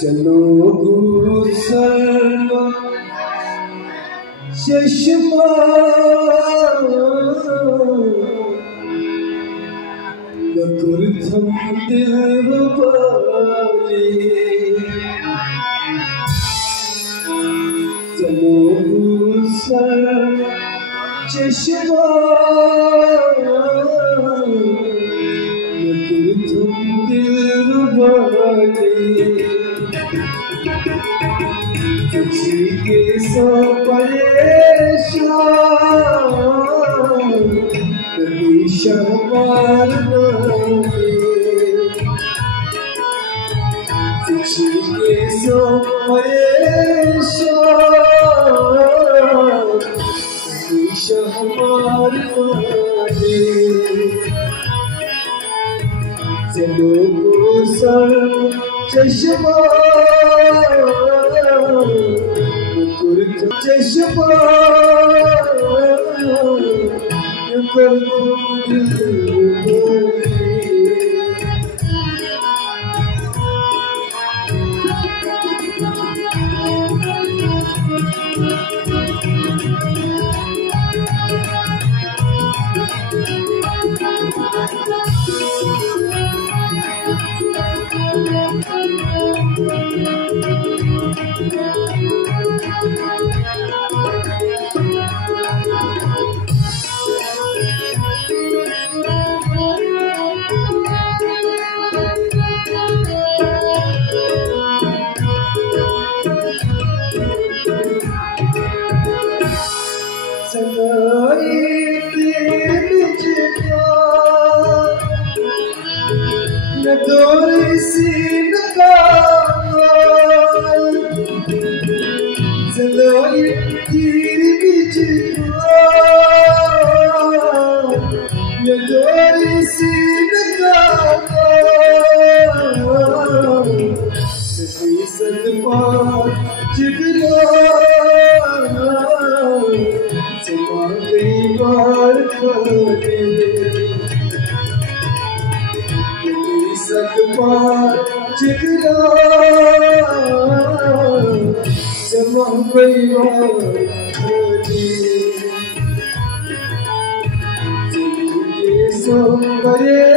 चलो गुसलवा चश्मा नकुरथम दिलवाले चलो गुसलवा चश्मा नकुरथम दिलवाले तुझी के सो परेशान कभी शर्मार तुझी के सो परेशान कभी शर्मार चलो गुसल चश्मा चश्मा डोरी सीन का चलोई तीर बिछड़ा डोरी सीन का सदमा जिगरा चमा कई बार खाने सदमार जिगरा चमा कई बार खाने सो परेशान